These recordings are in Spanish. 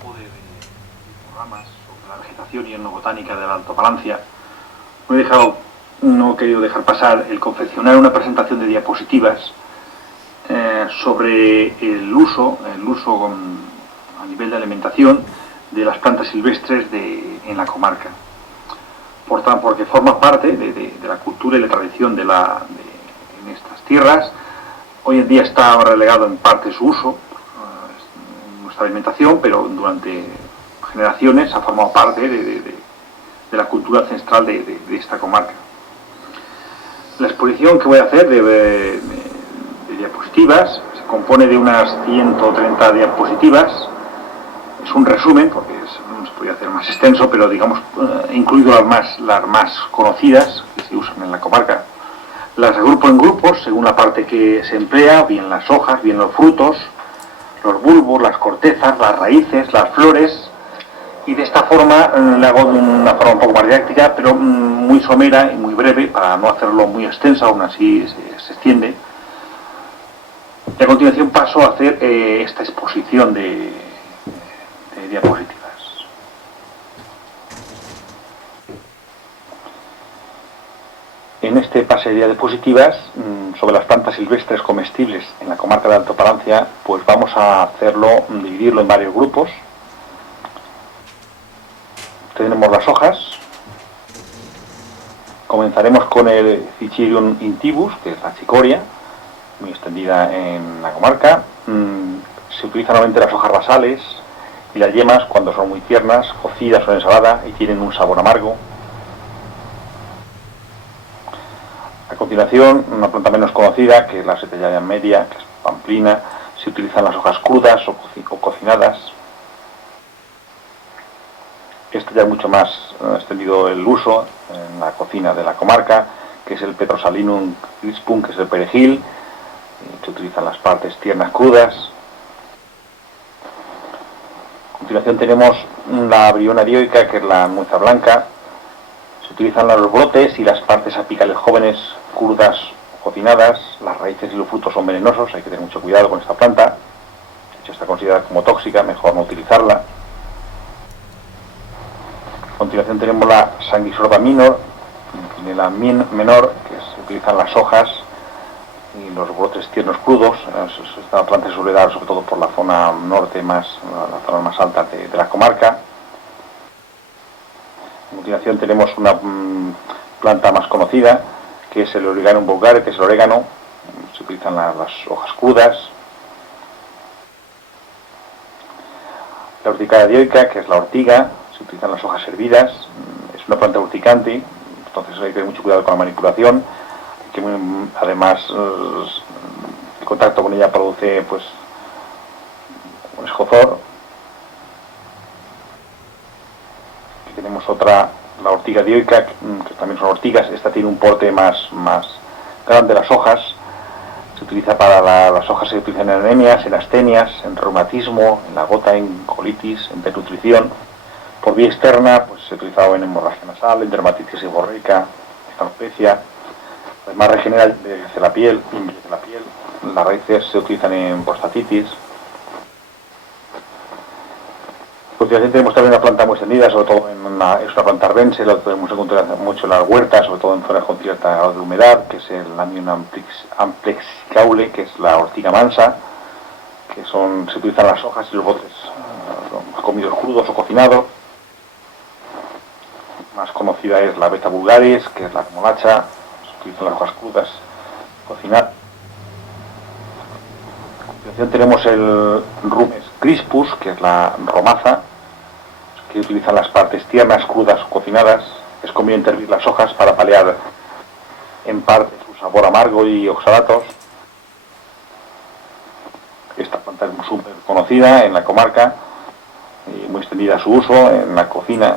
grupo de programas sobre la vegetación y etnobotánica de la Alto Palancia, no he querido dejar pasar el confeccionar una presentación de diapositivas sobre el uso a nivel de alimentación de las plantas silvestres en la comarca. Porque forma parte de la cultura y la tradición en estas tierras. Hoy en día está relegado en parte su uso en nuestra alimentación, pero durante generaciones ha formado parte de la cultura ancestral de esta comarca. La exposición que voy a hacer de diapositivas se compone de unas 130 diapositivas. Es un resumen, porque no se podía hacer más extenso, pero digamos, he incluido las más conocidas que se usan en la comarca. Las agrupo en grupos según la parte que se emplea, bien las hojas, bien los frutos, los bulbos, las cortezas, las raíces, las flores, y de esta forma le hago de una forma un poco más didáctica, pero muy somera y muy breve, para no hacerlo muy extensa, aún así se extiende. Y a continuación paso a hacer esta exposición de diapositivas. En este pase de diapositivas sobre las plantas silvestres comestibles en la comarca de Alto Palancia, pues vamos a dividirlo en varios grupos. Tenemos las hojas. Comenzaremos con el Cichirium intybus, que es la chicoria, muy extendida en la comarca. Se utilizan normalmente las hojas basales y las yemas cuando son muy tiernas, cocidas o en ensalada y tienen un sabor amargo. A continuación, una planta menos conocida, que es la Setelaia media, que es pamplina. Se utilizan las hojas crudas o cocinadas. Este ya es mucho más extendido el uso en la cocina de la comarca, que es el Petrosalinum crispum, que es el perejil. Se utilizan las partes tiernas crudas. A continuación tenemos la Briona dioica, que es la nueza blanca. Se utilizan los brotes y las partes apicales jóvenes crudas o cocinadas. Las raíces y los frutos son venenosos, hay que tener mucho cuidado con esta planta. De hecho, está considerada como tóxica, mejor no utilizarla. A continuación tenemos la Sanguisorda minor, la menor, que se utilizan las hojas y los brotes tiernos crudos. Esta planta se suele dar sobre todo por la zona norte, la zona más alta de la comarca. A continuación tenemos una planta más conocida, que es el Origanum vulgare, que es el orégano. Se utilizan las hojas crudas. La Urticaria dioica, que es la ortiga. Se utilizan las hojas hervidas. Es una planta urticante, entonces hay que tener mucho cuidado con la manipulación. Además, el contacto con ella produce un escozor. Aquí tenemos otra, la ortiga dioica, que también son ortigas. Esta tiene un porte más grande las hojas. Se utiliza para las hojas, se utilizan en anemias, en astenias, en reumatismo, en la gota, en colitis, en desnutrición. Por vía externa, pues se ha utilizado en hemorragia nasal, en dermatitis seborreica, en alopecia. Además regenera la piel, las raíces se utilizan en prostatitis. A continuación tenemos también una planta muy extendida, sobre todo es una planta arvense, la podemos encontrar mucho en las huertas, sobre todo en zonas con cierta grado de humedad, que es el Lamium amplexicaule, que es la ortiga mansa, que se utilizan las hojas y los brotes comidos crudos o cocinados. Más conocida es la Beta vulgaris, que es la remolacha. Se utilizan las hojas crudas cocinadas. A continuación tenemos el Rumes crispus, que es la romaza, que utilizan las partes tiernas, crudas o cocinadas. Es conveniente hervir las hojas para paliar en parte su sabor amargo y oxalatos. Esta planta es súper conocida en la comarca y muy extendida su uso en la cocina,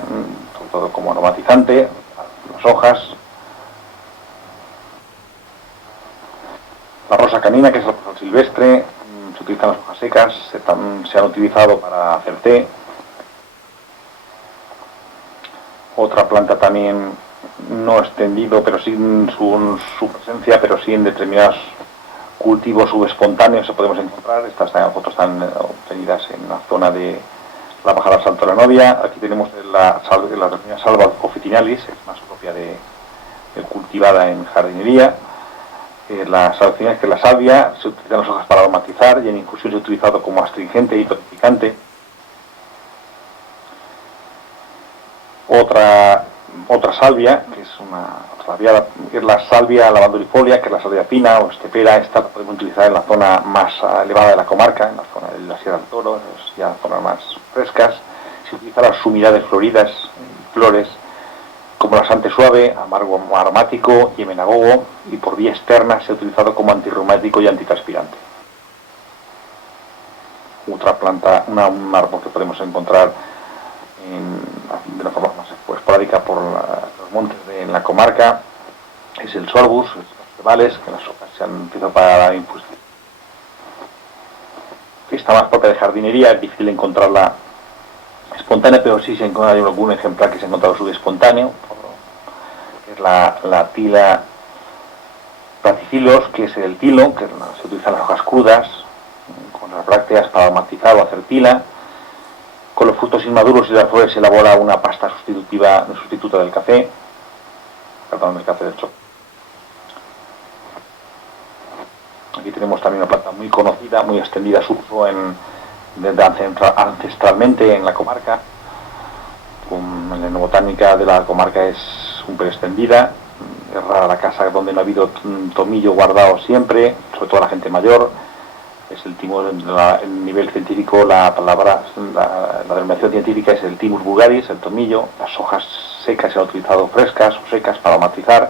sobre todo como aromatizante, las hojas. La rosa canina, que es la rosa silvestre, se utilizan las hojas secas, se han utilizado para hacer té. Otra planta también no extendido, pero sin su presencia, pero sí en determinados cultivos subespontáneos se podemos encontrar. Estas fotos están obtenidas en la zona de la bajada al Salto de la Novia. Aquí tenemos la salva officinalis, es más propia de cultivada en jardinería. La salvia es que la salvia se utilizan las hojas para aromatizar y en infusión se ha utilizado como astringente y tonificante. Otra salvia, que es es la salvia lavandurifolia, que es la salvia fina o estepera. Esta la podemos utilizar en la zona más elevada de la comarca, en la zona de la Sierra del Toro, ya zonas más frescas. Se utiliza las sumidades floridas, flores, como laxante suave, aromático y emenagogo, y por vía externa se ha utilizado como antirreumático y antitranspirante. Otra planta, un árbol que podemos encontrar de una forma más esporádica por los montes de la comarca es el sorbus, los cebales, que las hojas se han utilizado para la infusión. Esta más propia de jardinería, es difícil encontrarla espontánea, pero sí se encuentra algún ejemplar que se ha encontrado subespontáneo, que es la tila platyphilus, que es el tilo, que se utilizan las hojas crudas con las brácteas para aromatizar o hacer tila. Con los frutos inmaduros y las flores se elabora una pasta sustituta del café, del café del chocolate. Aquí tenemos también una planta muy conocida, muy extendida su uso ancestralmente en la comarca. En la botánica de la comarca es súper extendida. Es rara la casa donde no ha habido tomillo guardado siempre, sobre todo la gente mayor. Es el timo, en nivel científico, la denominación científica es el Thymus vulgaris, el tomillo. Las hojas secas se han utilizado frescas o secas para aromatizar.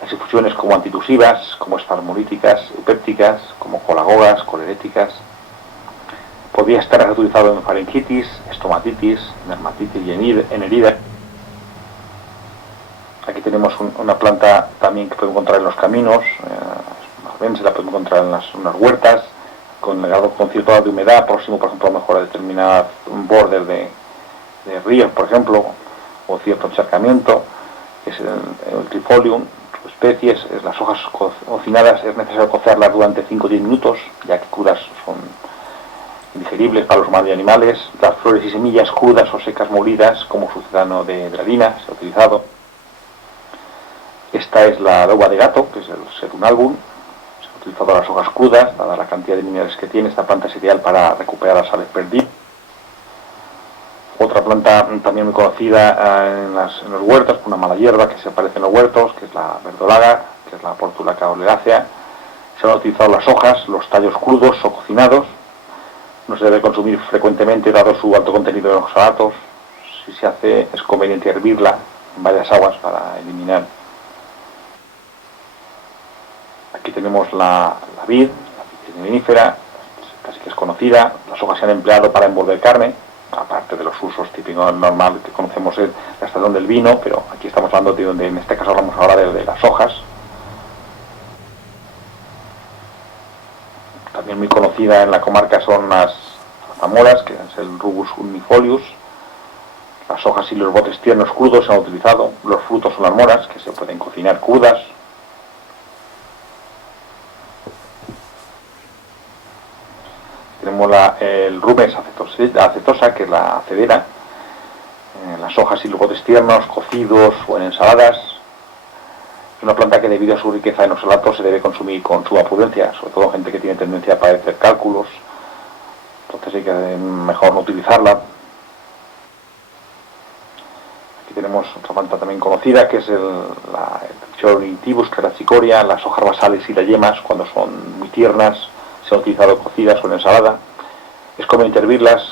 Las infusiones como antitusivas, como espasmolíticas, epépticas, como colagogas, coleréticas. Podría estar utilizado en faringitis, estomatitis, dermatitis y en heridas. Aquí tenemos una planta también que podemos encontrar en los caminos, se la podemos encontrar en unas huertas, con cierto grado de humedad, próximo, por ejemplo, a lo mejor a determinadas bordes de ríos, por ejemplo, o cierto encharcamiento, que es el trifolium. Su especie es las hojas cocinadas, es necesario cocerlas durante 5 o 10 minutos, ya que crudas son indigeribles para los humanos y animales. Las flores y semillas crudas o secas molidas, como sucedano de harina, se ha utilizado. Esta es la uva de gato, que es el Sedum album. Se ha utilizado las hojas crudas, dada la cantidad de minerales que tiene. Esta planta es ideal para recuperar las sales perdidas. Otra planta también muy conocida en los huertos, una mala hierba que se aparece en los huertos, que es la verdolaga, que es la Portulaca oleácea. Se han utilizado las hojas, los tallos crudos o cocinados. No se debe consumir frecuentemente dado su alto contenido de oxalatos. Si se hace, es conveniente hervirla en varias aguas para eliminar. Aquí tenemos la vid vinífera, casi que es conocida. Las hojas se han empleado para envolver carne, aparte de los usos típicos normal que conocemos en la estación del vino, pero aquí estamos hablando de donde en este caso hablamos ahora de las hojas. También muy conocida en la comarca son las zamoras, que es el Rubus unifolius. Las hojas y los botes tiernos crudos se han utilizado. Los frutos son las moras, que se pueden cocinar crudas. Tenemos el Rubens acetosa, que es la cedera. Las hojas y los botes tiernos, cocidos o en ensaladas. Es una planta que debido a su riqueza en oxalatos se debe consumir con suma prudencia, sobre todo gente que tiene tendencia a padecer cálculos. Entonces hay que mejor no utilizarla. Aquí tenemos otra planta también conocida, que es el Chornithibus, que es la cicoria. Las hojas basales y las yemas, cuando son muy tiernas, se han utilizado cocidas o en ensalada. Es conveniente hervirlas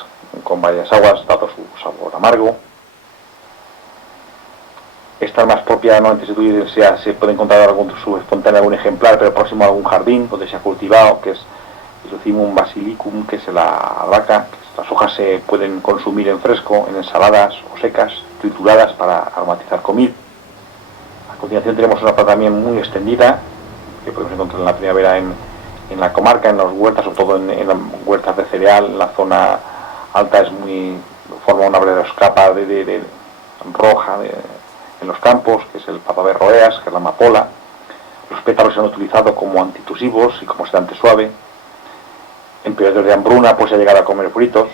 con varias aguas, dado su sabor amargo. Esta es más propia, no antes de se puede encontrar algún subespontáneo, algún ejemplar, pero próximo a algún jardín donde se ha cultivado, que es Isothymum basilicum, que es la albahaca. Las hojas se pueden consumir en fresco, en ensaladas o secas, trituradas para aromatizar comida. A continuación tenemos una planta también muy extendida, que podemos encontrar en la primavera en la comarca, en las huertas, sobre todo en las huertas de cereal. En la zona alta forma una verdadera capa de roja en los campos, que es el papaverroeas, que es la amapola. Los pétalos se han utilizado como antitusivos y como sedante suave. En periodos de hambruna pues se ha llegado a comer fritos.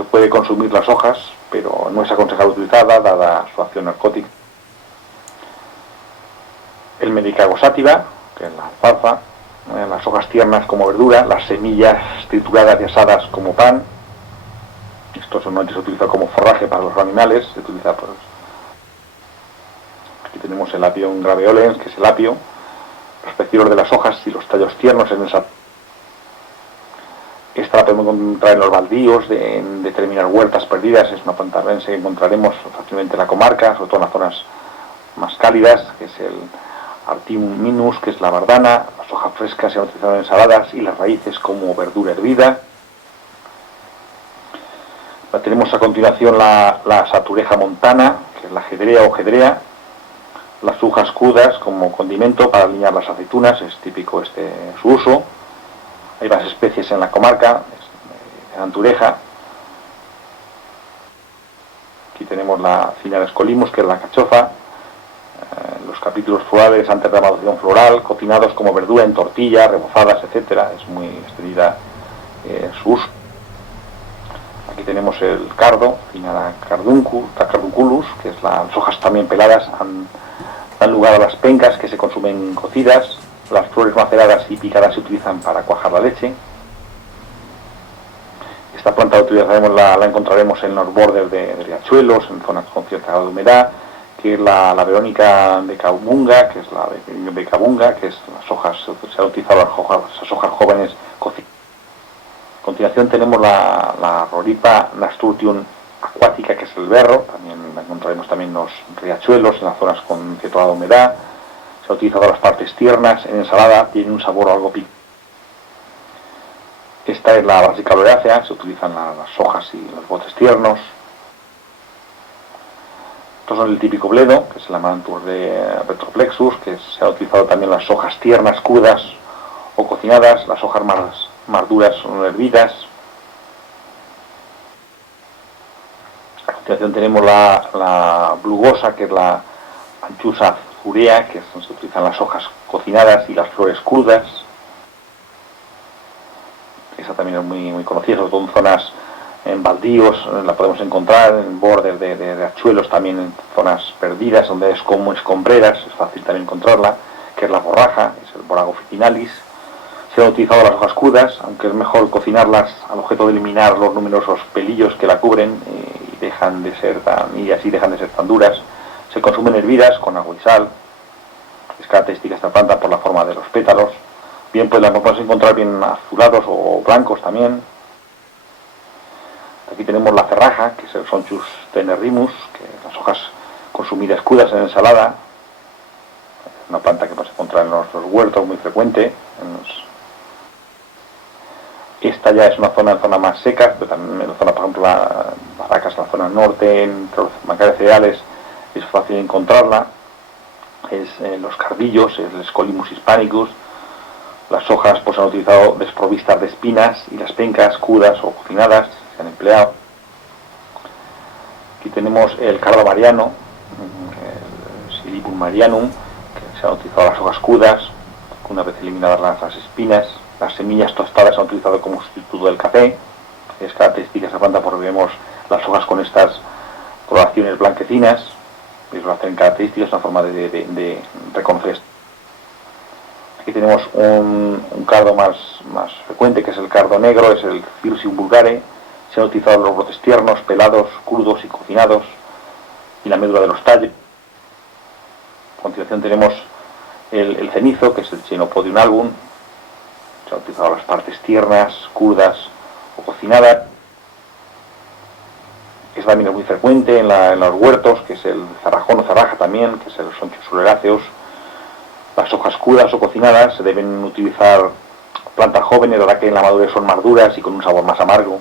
se puede consumir las hojas, pero no es aconsejable utilizarla dada su acción narcótica. El Medicago sativa, que es la alfalfa, las hojas tiernas como verdura, las semillas trituradas y asadas como pan. Esto normalmente se utiliza como forraje para los animales, se utiliza pues. Aquí tenemos el Apium graveolens, que es el apio, los pecíolos de las hojas y los tallos tiernos en esa. Esta la podemos encontrar en los baldíos, en determinadas huertas perdidas. Es una planta que encontraremos fácilmente en la comarca, sobre todo en las zonas más cálidas, que es el Artium minus, que es la bardana. Las hojas frescas se han utilizado en ensaladas y las raíces como verdura hervida. Tenemos a continuación la Satureja montana, que es la jedrea o jedrea. Las hojas crudas como condimento para aliñar las aceitunas, es típico su uso. Hay varias especies en la comarca, en Antureja. Aquí tenemos la Cinara Colimus, que es la cachofa. Los capítulos florales antes de la maduración floral, cocinados como verdura en tortilla, rebozadas, etcétera. Es muy extendida su uso. Aquí tenemos el cardo, Cinara cardunculus, que es las hojas también peladas, dan lugar a las pencas que se consumen cocidas. Las flores maceradas y picadas se utilizan para cuajar la leche. Esta planta la encontraremos en los bordes de riachuelos, en zonas con cierta humedad, que es la Verónica de Cabunga, que es las hojas, se ha utilizado esas hojas jóvenes cocidas. A continuación tenemos la Roripa nasturtium acuática, que es el berro, también la encontraremos también en los riachuelos, en las zonas con cierta humedad. Se ha utilizado las partes tiernas en ensalada, tiene un sabor algo picante. Esta es la Brassica oleracea, se utilizan las hojas y los botes tiernos. Estos son el típico bledo, que es el Amanthus de retroplexus, que se ha utilizado también las hojas tiernas, crudas o cocinadas. Las hojas más duras son hervidas. A continuación tenemos la blugosa, que es la Anchusa urea, que se utilizan las hojas cocinadas y las flores crudas. Esa también es muy conocida, sobre todo en zonas, en baldíos, la podemos encontrar en bordes de riachuelos, también en zonas perdidas, donde es como escombreras, es fácil también encontrarla, que es la borraja, es el Borago officinalis. Se han utilizado las hojas crudas, aunque es mejor cocinarlas al objeto de eliminar los numerosos pelillos que la cubren y así dejan de ser tan duras. Se consumen hervidas con agua y sal. Es característica esta planta por la forma de los pétalos. Bien, pues las podemos encontrar bien azulados o blancos también. Aquí tenemos la cerraja, que es el Sonchus tenerrimus, que las hojas consumidas crudas en ensalada. Es una planta que podemos encontrar en los huertos, muy frecuente. Esta ya es una zona más seca, pero también en la zona, por ejemplo, Barracas, en la zona norte, entre los mancares cereales, es fácil encontrarla. Es los cardillos, el Scolimus hispanicus. Las hojas pues se han utilizado desprovistas de espinas y las pencas crudas o cocinadas se han empleado. Aquí tenemos el cardo mariano, el Silipum marianum, que se han utilizado las hojas crudas, una vez eliminadas las espinas. Las semillas tostadas se han utilizado como sustituto del café. Es característica esa planta porque vemos las hojas con estas coloraciones blanquecinas. Eso lo hacen características, una forma de reconocer esto. Aquí tenemos un cardo más frecuente, que es el cardo negro, es el Cirsium vulgare. Se han utilizado los brotes tiernos, pelados, crudos y cocinados, y la médula de los tallos. A continuación tenemos el cenizo, que es el Chenopodium album. Se han utilizado las partes tiernas, crudas o cocinadas. Es también muy frecuente en los huertos, que es el zarrajón o zarraja también, que es el Sonchus oleracea. Las hojas crudas o cocinadas se deben utilizar plantas jóvenes, la verdad que en la madurez son más duras y con un sabor más amargo.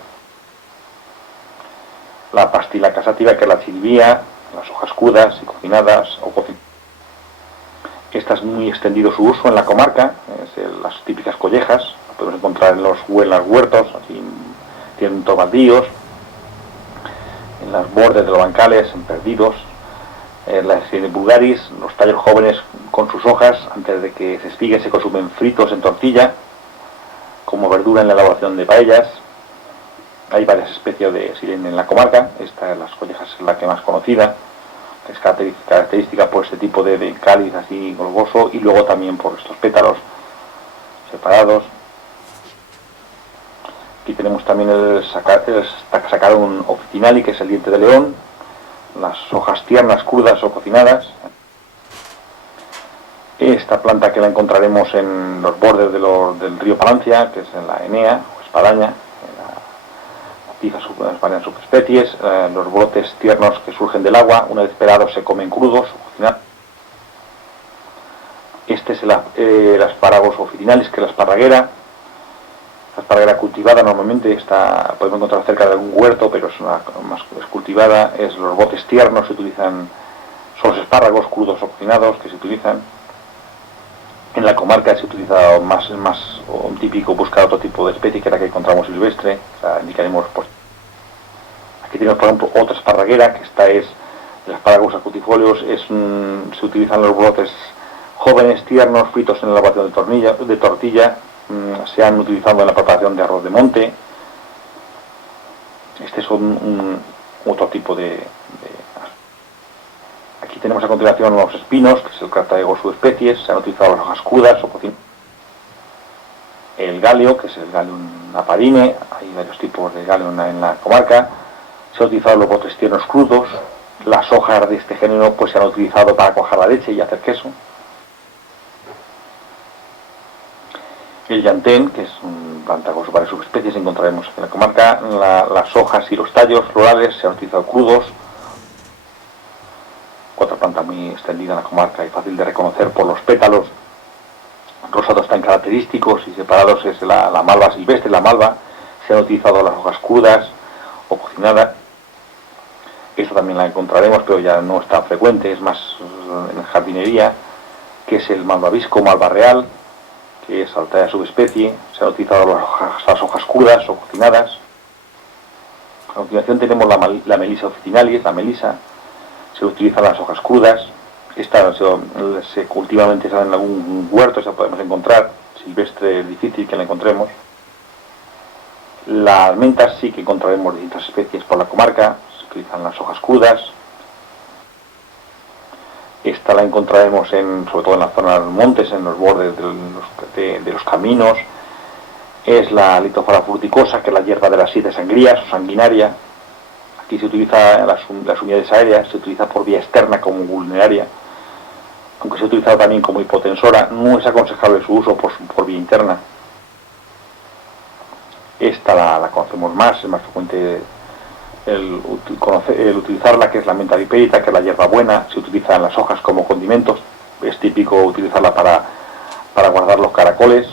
La pastila casativa, que es la chiribía, las hojas crudas y cocinadas o cocinadas. Esta es muy extendido su uso en la comarca, las típicas collejas, las podemos encontrar en los huertos, así tienen todos baldíos, en los bordes de los bancales, en perdidos. Las vulgaris, los tallos jóvenes con sus hojas, antes de que se espiguen, se consumen fritos en tortilla, como verdura en la elaboración de paellas. Hay varias especies de silene en la comarca. Esta de las collejas es la que más conocida, que es característica por este tipo de cáliz así globoso, y luego también por estos pétalos separados. Aquí tenemos también el Saccharum officinale, que es el diente de león, las hojas tiernas, crudas o cocinadas. Esta planta que la encontraremos en los bordes del río Palancia, que es en la Enea o espadaña, quizás varias subespecies. Los brotes tiernos que surgen del agua, una vez pelados se comen crudos o cocinados. Este es el Asparagus officinalis, que es la esparraguera. La esparraguera cultivada normalmente podemos encontrar cerca de algún huerto, pero es cultivada. Los brotes tiernos se utilizan, son los espárragos crudos o cocinados que se utilizan. En la comarca se utiliza más un típico buscar otro tipo de especie, que es la que encontramos silvestre. O sea, indicaremos, pues, aquí tenemos por ejemplo otra esparraguera, que esta es el Asparagus acutifolios. Se utilizan los brotes jóvenes, tiernos, fritos en la elaboración de tortilla. Se han utilizado en la preparación de arroz de monte. Este es otro tipo de. Aquí tenemos a continuación los espinos, que es el Crataegus subespecies. Se han utilizado las hojas crudas o cocinadas. El galio, que es el Galium naparine. Hay varios tipos de galio en la comarca. Se han utilizado los brotes tiernos crudos. Las hojas de este género pues se han utilizado para cuajar la leche y hacer queso. El llantén, que es un planta con varias subespecies, encontraremos en la comarca. Las hojas y los tallos florales se han utilizado crudos. Otra planta muy extendida en la comarca y fácil de reconocer por los pétalos rosados tan característicos y separados es la malva silvestre. La malva, se han utilizado las hojas crudas o cocinadas. Esta también la encontraremos, pero ya no es tan frecuente, es más en jardinería, que es el malvavisco, malva real, que es Altaea subespecie. Se han utilizado las hojas crudas o cocinadas. A continuación tenemos la Melisa officinalis, la melisa. Se utilizan las hojas crudas. Esta se cultivamente en algún huerto, se podemos encontrar. Silvestre es difícil que la encontremos. Las mentas sí que encontraremos distintas especies por la comarca. Se utilizan las hojas crudas. Esta la encontraremos sobre todo en la zona de los montes, en los bordes de los caminos. Es la Lithophylla fruticosa, que es la hierba de las 7 sangrías o sanguinaria. Aquí se utiliza las unidades aéreas, se utiliza por vía externa como vulneraria, aunque se ha utilizado también como hipotensora. No es aconsejable su uso por vía interna. Esta la conocemos más, es más frecuente el utilizarla, que es la menta vipérita, que es la hierbabuena. Se utilizan las hojas como condimentos. Es típico utilizarla para guardar los caracoles.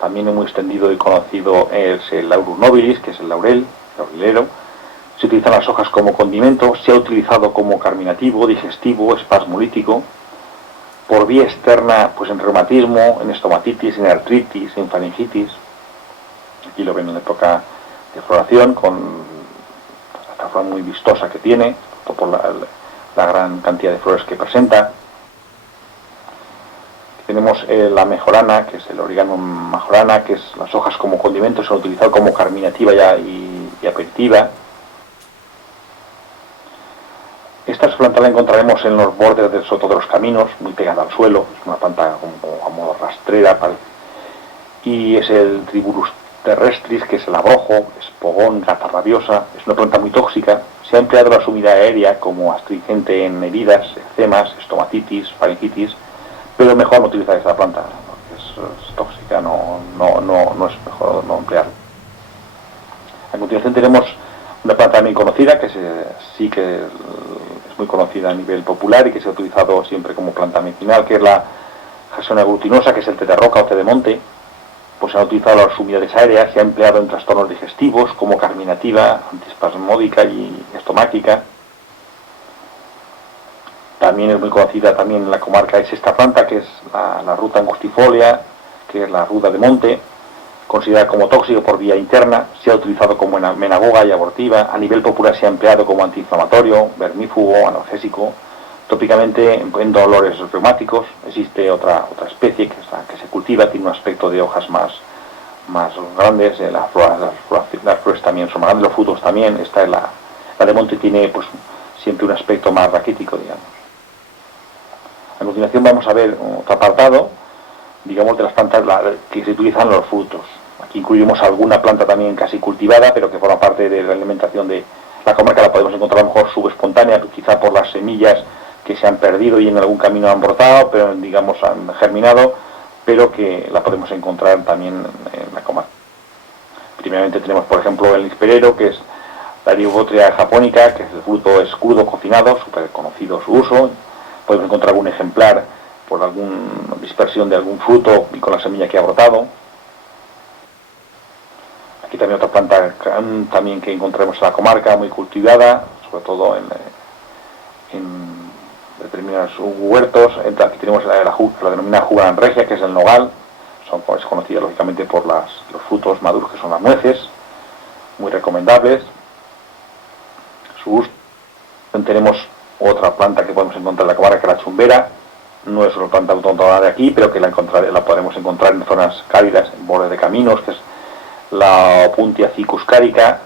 También es muy extendido y conocido es el Laurus nobilis, que es el laurelero. Se utilizan las hojas como condimento. Se ha utilizado como carminativo, digestivo, espasmolítico. Por vía externa, pues en reumatismo, en estomatitis, en artritis, en faringitis. Aquí lo ven en época de floración, con esta flor muy vistosa que tiene, por la gran cantidad de flores que presenta. Tenemos la mejorana, que es el Origanum majorana, que es las hojas como condimento, se han utilizado como carminativa y aperitiva. Esta planta la encontraremos en los bordes del soto de los caminos, muy pegada al suelo. Es una planta como a modo rastrera, y es el Tribulus terrestris, que es el abrojo, espogón, gata rabiosa. Es una planta muy tóxica. Se ha empleado la sumidad aérea como astringente en heridas, eczemas, estomatitis, faringitis, pero mejor no utilizar esta planta porque es tóxica, no es mejor no emplearla. A continuación tenemos una planta también conocida, que sí que es muy conocida a nivel popular y que se ha utilizado siempre como planta medicinal, que es la Jasona glutinosa, que es el té de roca o té de monte. Pues se han utilizado las unidades aéreas, se ha empleado en trastornos digestivos como carminativa, antiespasmódica y estomáquica. También es muy conocida también en la comarca es esta planta, que es la Ruta angustifolia, que es la ruda de monte, considerada como tóxico por vía interna. Se ha utilizado como menagoga y abortiva. A nivel popular se ha empleado como antiinflamatorio, vermífugo, analgésico. Tópicamente en dolores reumáticos. Existe otra especie que se cultiva, tiene un aspecto de hojas más más grandes, las flores también son más grandes, los frutos también. Esta es la de monte, tiene pues siempre un aspecto más raquítico, digamos. A continuación vamos a ver otro apartado, digamos, de las plantas que se utilizan los frutos. Aquí incluimos alguna planta también casi cultivada, pero que forma parte de la alimentación de la comarca. La podemos encontrar a lo mejor subespontánea, quizá por las semillas que se han perdido y en algún camino han brotado, pero digamos han germinado, pero que la podemos encontrar también en la comarca. Primeramente tenemos, por ejemplo, el nisperero, que es la Diogotria japonica, que es el fruto escudo cocinado, súper conocido su uso. Podemos encontrar algún ejemplar por alguna dispersión de algún fruto y con la semilla que ha brotado. Aquí también otra planta también que encontramos en la comarca, muy cultivada, sobre todo en determinados huertos. Aquí tenemos la denominada Jugan regia, que es el nogal. Es conocida lógicamente por los frutos maduros, que son las nueces, muy recomendables. Su uso. Tenemos otra planta que podemos encontrar en la comarca, que es la chumbera. No es una planta autóctona de aquí, pero que la podemos encontrar en zonas cálidas, en bordes de caminos, que es la Opuntia ficus carica.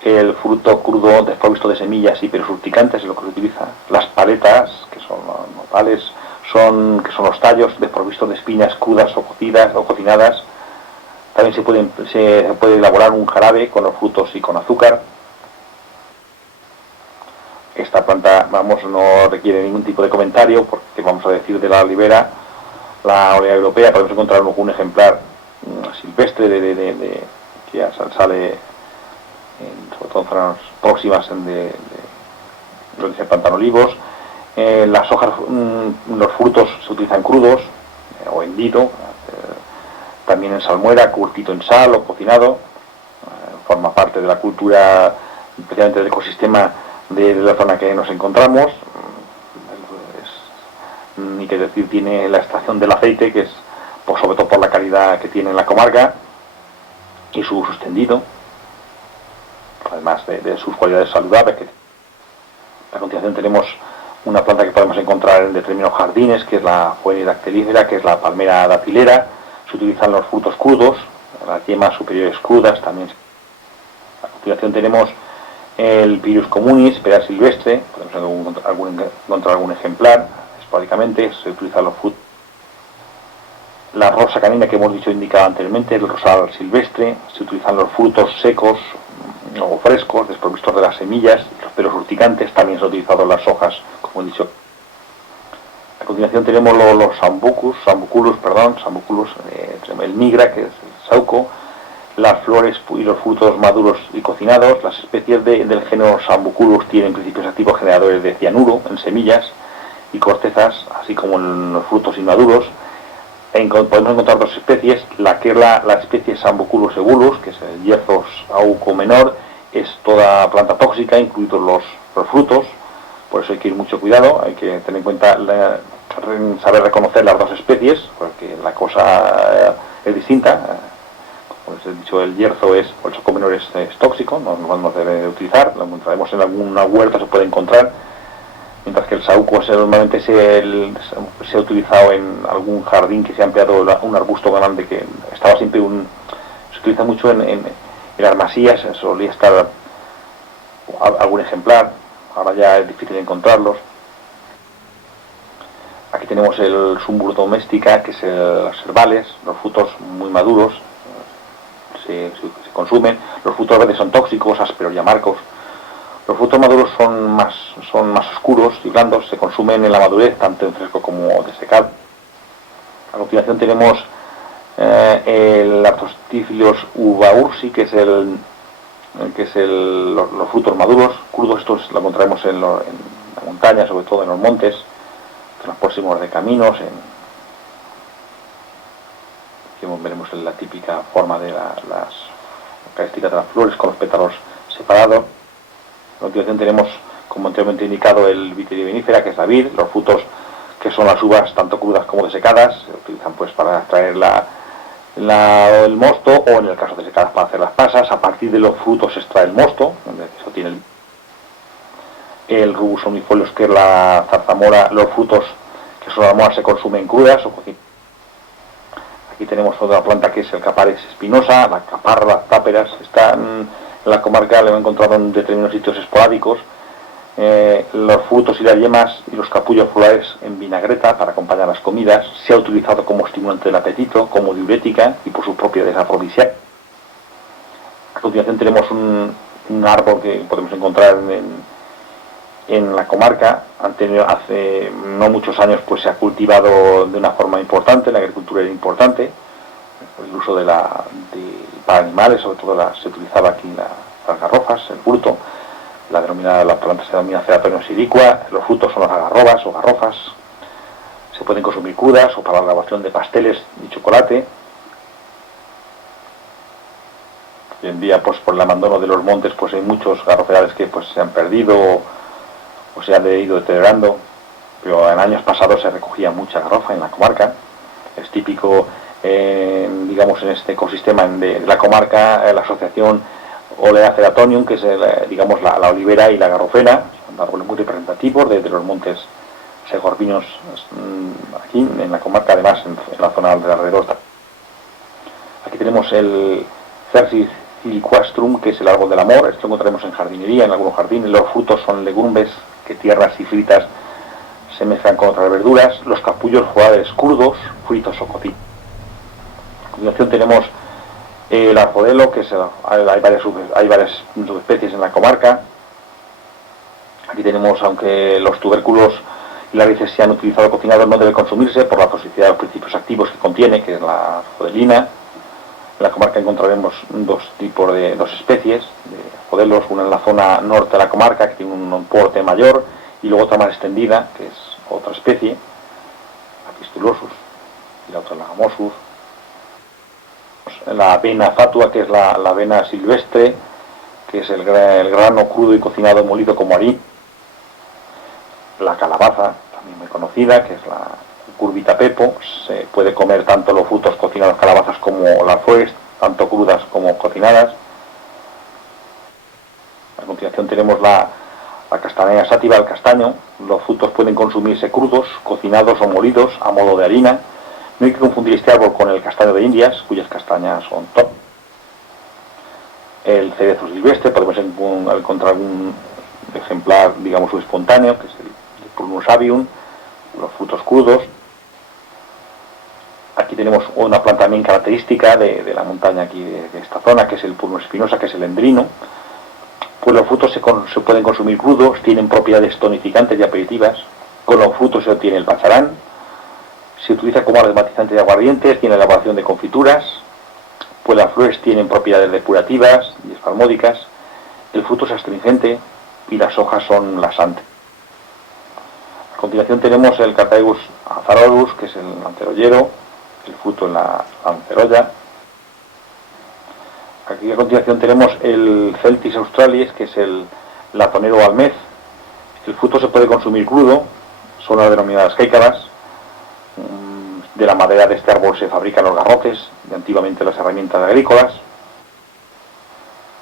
El fruto crudo desprovisto de semillas y pelos urticantes es lo que se utiliza. Las paletas, que son los nopales, que son los tallos desprovistos de espinas crudas o cocidas o cocinadas. También se puede elaborar un jarabe con los frutos y con azúcar. Esta planta, no requiere ningún tipo de comentario, porque vamos a decir de la olivera, la olea europea. Podemos encontrar un ejemplar silvestre que ya sale sobre todo en zonas próximas de lo que se plantan olivos. Las hojas, los frutos se utilizan crudos o hendido, también en salmuera, curtido en sal o cocinado. Forma parte de la cultura, especialmente del ecosistema de la zona que nos encontramos. Ni que decir, tiene la extracción del aceite, que es sobre todo por la calidad que tiene en la comarca, y su uso extendido, además de sus cualidades saludables. A continuación tenemos una planta que podemos encontrar en determinados jardines, que es la Phoenis dactylifera, que es la palmera datilera. Se utilizan los frutos crudos, las yemas superiores crudas también. A continuación tenemos el Pyrus communis, pera silvestre. Podemos encontrar algún ejemplar esporádicamente. Se utilizan los frutos. La rosa canina, que hemos dicho indicado anteriormente, el rosal silvestre. Se utilizan los frutos secos o frescos, desprovistos de las semillas. Los pelos urticantes, también se han utilizado las hojas, como he dicho. A continuación tenemos los sambuculus, el migra, que es el sauco, las flores y los frutos maduros y cocinados. Las especies del género Sambuculus tienen principios activos generadores de cianuro en semillas y cortezas, así como en los frutos inmaduros. Podemos encontrar dos especies, que es la especie Sambuculus ebulus, que es el Yerzo auco menor. Es toda planta tóxica, incluidos los frutos, por eso hay que ir mucho cuidado, hay que tener en cuenta saber reconocer las dos especies, porque la cosa es distinta. Como les he dicho, el yerzo o el sauco menor es tóxico, no debe de utilizar, lo encontraremos en alguna huerta, se puede encontrar, mientras que el sauco normalmente se ha utilizado en algún jardín que se ha empleado un arbusto grande, que estaba siempre se utiliza mucho en armasías, solía estar algún ejemplar, ahora ya es difícil encontrarlos. Aquí tenemos el Sumbur domestica, que es los herbales, los frutos muy maduros, se consumen. Los frutos verdes son tóxicos, ásperos y amargos. Los frutos maduros son más oscuros y blandos, se consumen en la madurez, tanto en fresco como desecado. A continuación tenemos el Artostyphilus uvaursi, que es los frutos maduros, crudos. Estos lo encontraremos en la montaña, sobre todo en los montes, zonas próximos de caminos. Aquí veremos la típica forma de las características de las flores, con los pétalos separados. A continuación tenemos, como anteriormente indicado, el Viteria vinifera, que es la vid. Los frutos, que son las uvas tanto crudas como desecadas, se utilizan pues para extraer el mosto, o en el caso de secadas para hacer las pasas. A partir de los frutos se extrae el mosto, donde eso tiene el Rubus omnifolios, que es la zarzamora. Los frutos, que son las moras, se consumen crudas o cocinadas. Aquí tenemos otra planta que es el capares espinosa, la caparra, las táperas. Está en la comarca, lo he encontrado en determinados sitios esporádicos. Los frutos y las yemas y los capullos florales en vinagreta para acompañar las comidas. Se ha utilizado como estimulante del apetito, como diurética y por sus propiedades afrodisíacas. A continuación tenemos un árbol que podemos encontrar en la comarca. Hace no muchos años pues se ha cultivado de una forma importante, la agricultura era importante, el uso para animales, sobre todo se utilizaba aquí las garrofas, el fruto. La planta se denomina Ceratonium silicua. Los frutos son las algarrobas o garrofas. Se pueden consumir crudas o para la elaboración de pasteles y chocolate. Hoy en día, pues por el abandono de los montes, pues hay muchos garrofedales que pues se han perdido o se han ido deteriorando. Pero en años pasados se recogía mucha garrofa en la comarca. Es típico, digamos, en este ecosistema de la comarca, la asociación Olea Ceratonium, que es digamos la olivera y la garrofera, son árboles muy representativos de los montes segorbinos aquí en la comarca, además en la zona de alrededor. Aquí tenemos el Cercis siliquastrum, que es el árbol del amor. Esto lo encontraremos en jardinería, en algunos jardines. Los frutos son legumbres que tiernas y fritas se mezclan con otras verduras. Los capullos florales crudos, fritos o cocidos. A continuación tenemos el arjodelo, que hay varias subespecies en la comarca. Aquí tenemos, aunque los tubérculos y las raíces se han utilizado cocinados, no debe consumirse por la toxicidad de los principios activos que contiene, que es la arjodelina. En la comarca encontraremos dos especies de arjodelos, una en la zona norte de la comarca, que tiene un porte mayor, y luego otra más extendida, que es otra especie, Apistulosus, y la otra la Gamosus. La avena fatua, que es la avena silvestre, que es el grano crudo y cocinado molido como harina. La calabaza, también muy conocida, que es la Cucurbita pepo. Se puede comer tanto los frutos cocinados calabazas como las flores, tanto crudas como cocinadas. A continuación tenemos la castaña sativa, el castaño. Los frutos pueden consumirse crudos, cocinados o molidos a modo de harina. No hay que confundir este árbol con el castaño de Indias, cuyas castañas son top. El cerezo silvestre, podemos encontrar un ejemplar, digamos, subespontáneo, que es el Prunus avium, los frutos crudos. Aquí tenemos una planta también característica de la montaña aquí de esta zona, que es el Prunus spinosa, que es el endrino. Pues los frutos se pueden consumir crudos, tienen propiedades tonificantes y aperitivas. Con los frutos se obtiene el pacharán. Se utiliza como aromatizante de aguardientes, tiene elaboración de confituras, pues las flores tienen propiedades depurativas y espasmódicas, el fruto es astringente y las hojas son laxantes. A continuación tenemos el Cathaegus azarosus, que es el lancerollero, el fruto en la lancerolla. Aquí a continuación tenemos el Celtis australis, que es el latonero almez. El fruto se puede consumir crudo, son las denominadas caicadas. De la madera de este árbol se fabrican los garrotes y antiguamente las herramientas agrícolas.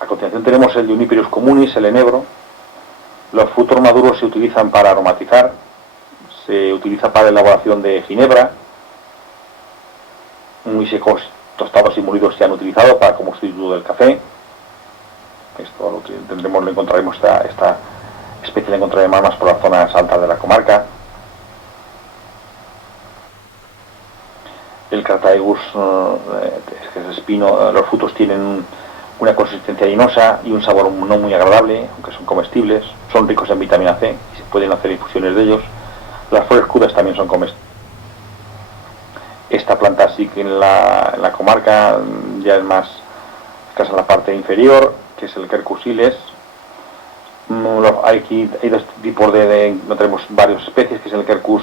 A continuación tenemos el Juniperus communis, el enebro. Los frutos maduros se utilizan para aromatizar, se utiliza para la elaboración de ginebra. Muy secos, tostados y molidos se han utilizado para como sustituto del café. Esto lo encontraremos, esta especie la encontraremos más por las zonas altas de la comarca. El Cathaegus es espino. Los frutos tienen una consistencia harinosa y un sabor no muy agradable, aunque son comestibles. Son ricos en vitamina C y se pueden hacer infusiones de ellos. Las flores crudas también son comestibles. Esta planta sí que en la comarca ya es más escasa en la parte inferior, que es el Quercus iles. Hay dos tipos no tenemos varias especies, que es el Quercus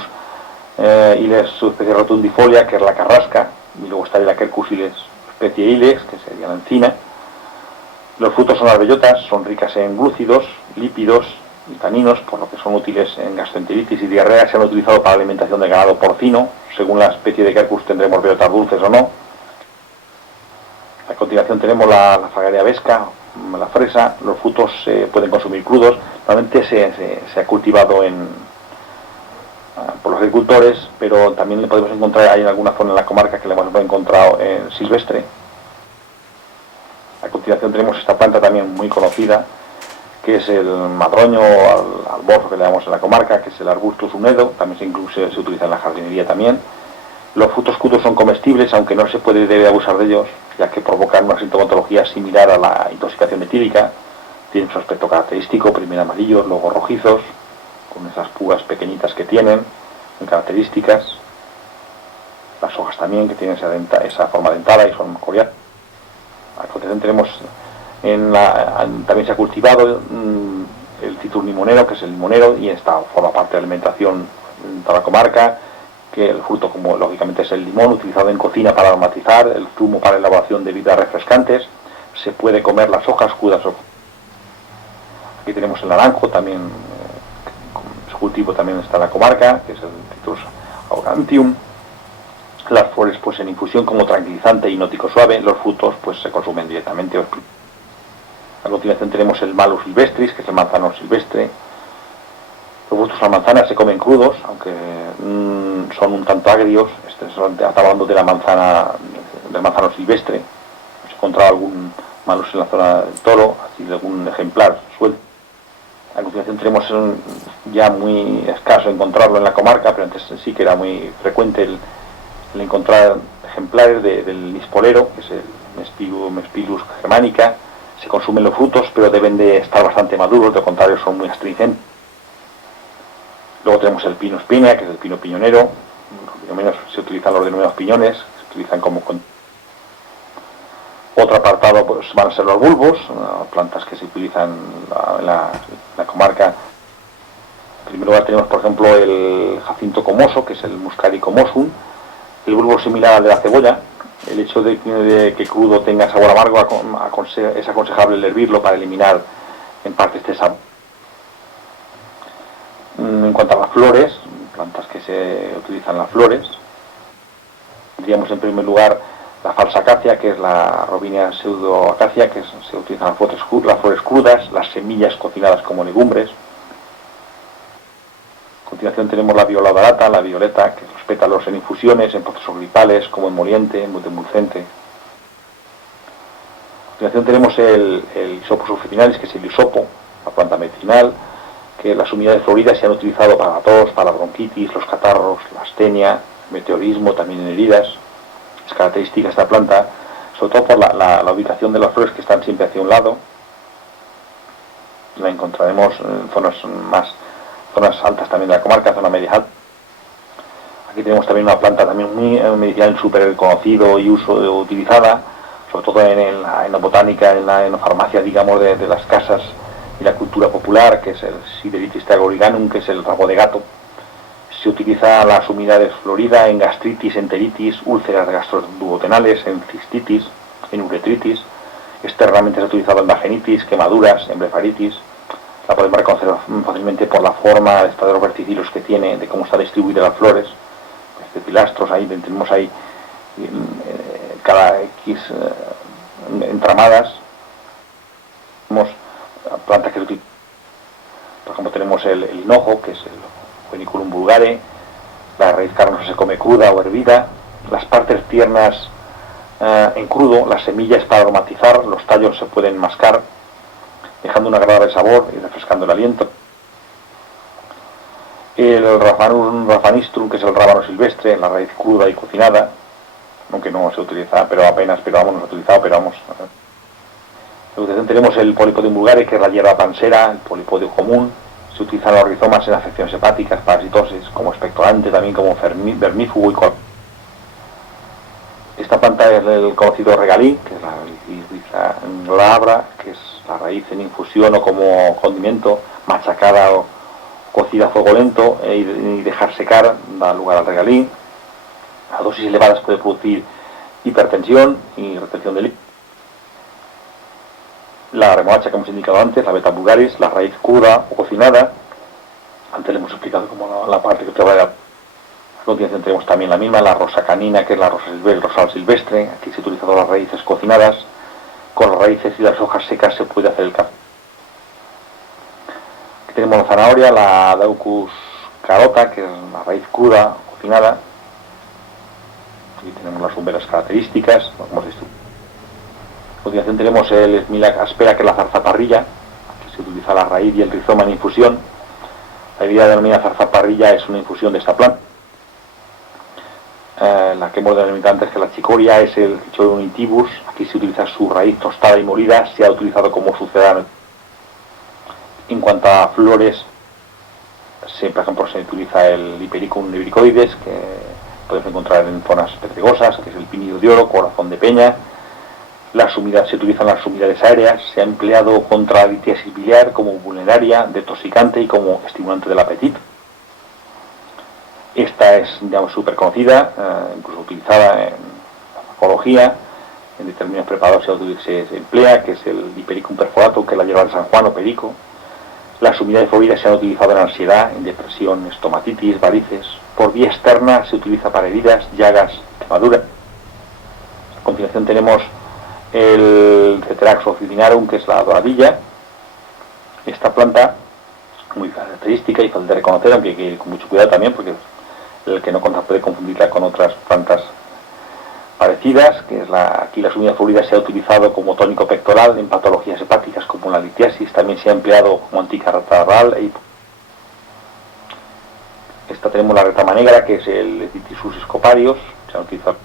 iles subespecie rotundifolia, que es la carrasca, y luego está la Quercus iles especie iles, que sería la encina. Los frutos son las bellotas, son ricas en glúcidos, lípidos y taninos, por lo que son útiles en gastroenteritis y diarrea. Se han utilizado para la alimentación del ganado porcino. Según la especie de Quercus tendremos bellotas dulces o no. A continuación tenemos la Fragaria vesca, la fresa. Los frutos se pueden consumir crudos. Normalmente se ha cultivado por los agricultores, pero también le podemos encontrar, hay en alguna zona en la comarca que le hemos encontrado silvestre. A continuación tenemos esta planta también muy conocida, que es el madroño al borzo que le damos en la comarca, que es el Arbustus unedo, también se utiliza en la jardinería también. Los frutos crudos son comestibles, aunque no se debe abusar de ellos, ya que provocan una sintomatología similar a la intoxicación etílica. Tienen su aspecto característico, primero amarillos, luego rojizos, con esas púas pequeñitas que tienen, muy características. Las hojas también, que tienen esa forma dentada y son coriáceas. A continuación tenemos, también se ha cultivado el citrus limonero, que es el limonero, y esta forma parte de la alimentación en toda la comarca, que el fruto, como lógicamente es el limón, utilizado en cocina para aromatizar, el zumo para elaboración de bebidas refrescantes. Se puede comer las hojas crudas. Aquí tenemos el naranjo, también su cultivo también está en la comarca, que es el Citrus aurantium. Las flores pues en infusión como tranquilizante y hipnótico suave, los frutos pues se consumen directamente. A continuación tenemos el Malus silvestris, que es el manzano silvestre. Los frutos de la manzana se comen crudos, aunque son un tanto agrios. Está hablando de la manzana, del manzano silvestre. Hemos encontrado algún Malus en la zona del Toro, así de algún ejemplar suelto. A continuación tenemos ya muy escaso encontrarlo en la comarca, pero antes sí que era muy frecuente el encontrar ejemplares del nispolero, que es el Mespilus germanica. Se consumen los frutos, pero deben de estar bastante maduros, de lo contrario son muy astringentes. Luego tenemos el Pinus pinea, que es el pino piñonero. Menos se utilizan los denominados piñones, se utilizan como otro apartado pues van a ser los bulbos, plantas que se utilizan en la comarca. En primer lugar tenemos, por ejemplo, el jacinto comoso, que es el Muscari comosum. El bulbo similar al de la cebolla. El hecho de que crudo tenga sabor amargo es aconsejable el hervirlo para eliminar en parte este sabor. En cuanto a las flores, plantas que se utilizan las flores, tendríamos en primer lugar la falsa acacia, que es la Robinia pseudoacacia, que se utilizan las flores crudas, las semillas cocinadas como legumbres. A continuación tenemos la viola dorata, la violeta, que los pétalos en infusiones, en procesos gripales, como emoliente, emulcente. A continuación tenemos el Hisopus officinalis, que es el hisopo, la planta medicinal, que las unidades floridas se han utilizado para la tos, para la bronquitis, los catarros, la astenia, el meteorismo, también en heridas. Es característica esta planta, sobre todo por la ubicación de las flores, que están siempre hacia un lado. La encontraremos en zonas altas también de la comarca, zona media alta. Aquí tenemos también una planta también muy medicinal, súper conocido y utilizada, sobre todo en la botánica, en la farmacia, digamos, de las casas y la cultura popular, que es el Sideritis tagoriganum, que es el rabo de gato. Se utiliza las unidades florida en gastritis, enteritis, úlceras gastroduodenales, en cistitis, en uretritis. Externamente se ha utilizado en vaginitis, quemaduras, en blefaritis. La podemos reconocer fácilmente por la forma de los verticilos que tiene, de cómo está distribuida las flores. De pilastros, ahí tenemos ahí cada X entramadas. Tenemos plantas que se utilizan, por ejemplo tenemos el hinojo, que es el Feniculum vulgare. La raíz carnosa se come cruda o hervida. Las partes tiernas en crudo, las semillas para aromatizar, los tallos se pueden mascar, dejando un agradable sabor y refrescando el aliento. El Raphanistrum, que es el rábano silvestre, la raíz cruda y cocinada, aunque no se utiliza, pero apenas, no se ha utilizado, pero vamos. Luego tenemos el Polypodium vulgare, que es la hierba pansera, el polipodio común. Se utilizan los rizomas en afecciones hepáticas, parasitosis, como expectorante, también como vermífugo y col. Esta planta es el conocido regalí, que es la Iris glabra, que es la raíz en infusión o como condimento, machacada o cocida a fuego lento y dejar secar, da lugar al regalí. A dosis elevadas puede producir hipertensión y retención de líquidos. La remolacha que hemos indicado antes, la beta vulgaris, la raíz cruda o cocinada. Antes le hemos explicado como la parte que trabaja. A continuación tenemos también la misma, la rosa canina, que es la rosal silvestre. Aquí se han utilizado las raíces cocinadas. Con las raíces y las hojas secas se puede hacer el café. Aquí tenemos la zanahoria, la Daucus carota, que es una raíz cruda, cocinada. Aquí tenemos las umbelas características, como se distribuye. A continuación tenemos el Smilax aspera, que es la zarzaparrilla, que se utiliza la raíz y el rizoma en infusión. La bebida denominada zarzaparrilla es una infusión de esta planta. La que hemos denominado antes, que la chicoria, es el Chychoideum nitibus. Aquí se utiliza su raíz tostada y molida, se ha utilizado como sucedáneo. En cuanto a flores, por ejemplo, se utiliza el Hipericum neuricoides, que podemos encontrar en zonas pedregosas, que es el pinido de oro, corazón de peña. Se utilizan las humedades aéreas, se ha empleado contra la litiasis biliar como vulneraria, detoxicante y como estimulante del apetito. Esta es, digamos, súper conocida, incluso utilizada en farmacología. En determinados preparados se emplea, que es el Hipericum perforato, que es la hierba de San Juan o perico. Las humedades fluidas se han utilizado en ansiedad, en depresión, estomatitis, varices. Por vía externa se utiliza para heridas, llagas, quemaduras. A continuación tenemos el Ceterax officinarum, que es la doradilla. Esta planta, muy característica y fácil de reconocer, aunque hay que ir con mucho cuidado también, porque el que no puede confundirla con otras plantas parecidas, que es aquí la sumida fluida se ha utilizado como tónico pectoral en patologías hepáticas como la litiasis, también se ha empleado como anticatarral. Esta tenemos la retama negra, que es el Ditisus scoparius, se ha utilizado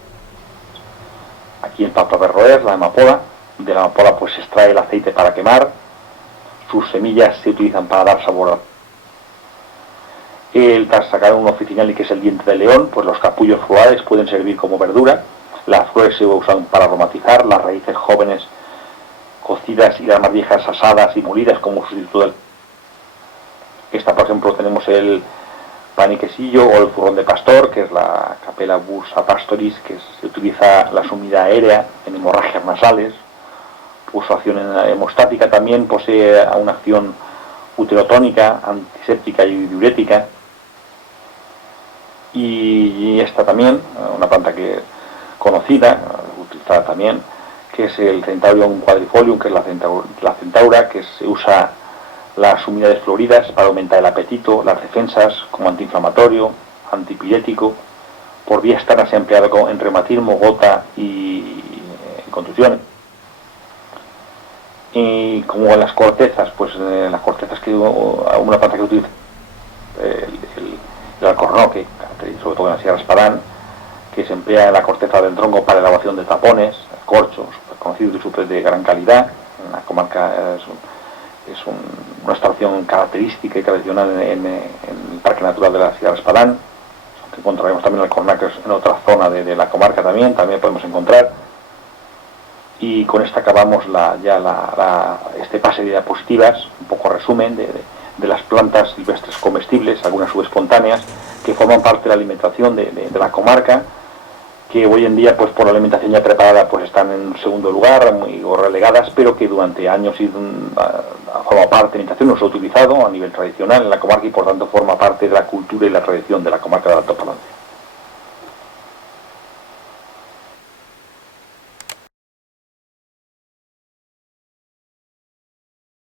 aquí en papa berroer, la amapola. De la amapola pues se extrae el aceite para quemar, sus semillas se utilizan para dar sabor. Tras sacar un officinale, que es el diente de león, pues los capullos florales pueden servir como verdura. Las flores se usan para aromatizar, las raíces jóvenes cocidas y las más viejas asadas y molidas como sustituto del... Esta, por ejemplo, tenemos el paniquesillo o el furrón de pastor, que es la Capella bursa pastoris, que se utiliza la sumida aérea en hemorragias nasales. Su acción hemostática también posee una acción uterotónica, antiséptica y diurética. Y esta también, una planta que conocida, utilizada también, que es el Centaurium quadrifolium, que es la centaura, que se usa las humedades floridas para aumentar el apetito, las defensas, como antiinflamatorio, antipirético. Por vía externa se ha empleado en reumatismo, gota y contusiones. Y como las cortezas, pues las cortezas, que una planta que utiliza el alcornoque, sobre todo en la Sierra Espadán, que se emplea en la corteza del tronco para elaboración de tapones, el corcho, súper conocido y súper de gran calidad. En la comarca es una extracción característica y tradicional en el Parque Natural de la Sierra Espadán. Encontraremos también el alcornoque en otra zona de la comarca también podemos encontrar. Y con esta acabamos este pase de diapositivas, un poco resumen de las plantas silvestres comestibles, algunas subespontáneas, que forman parte de la alimentación de la comarca, que hoy en día, pues por la alimentación ya preparada, pues están en segundo lugar o relegadas, pero que durante años forma parte de la alimentación, no se ha utilizado a nivel tradicional en la comarca y por tanto forma parte de la cultura y la tradición de la comarca del Alto Palancia.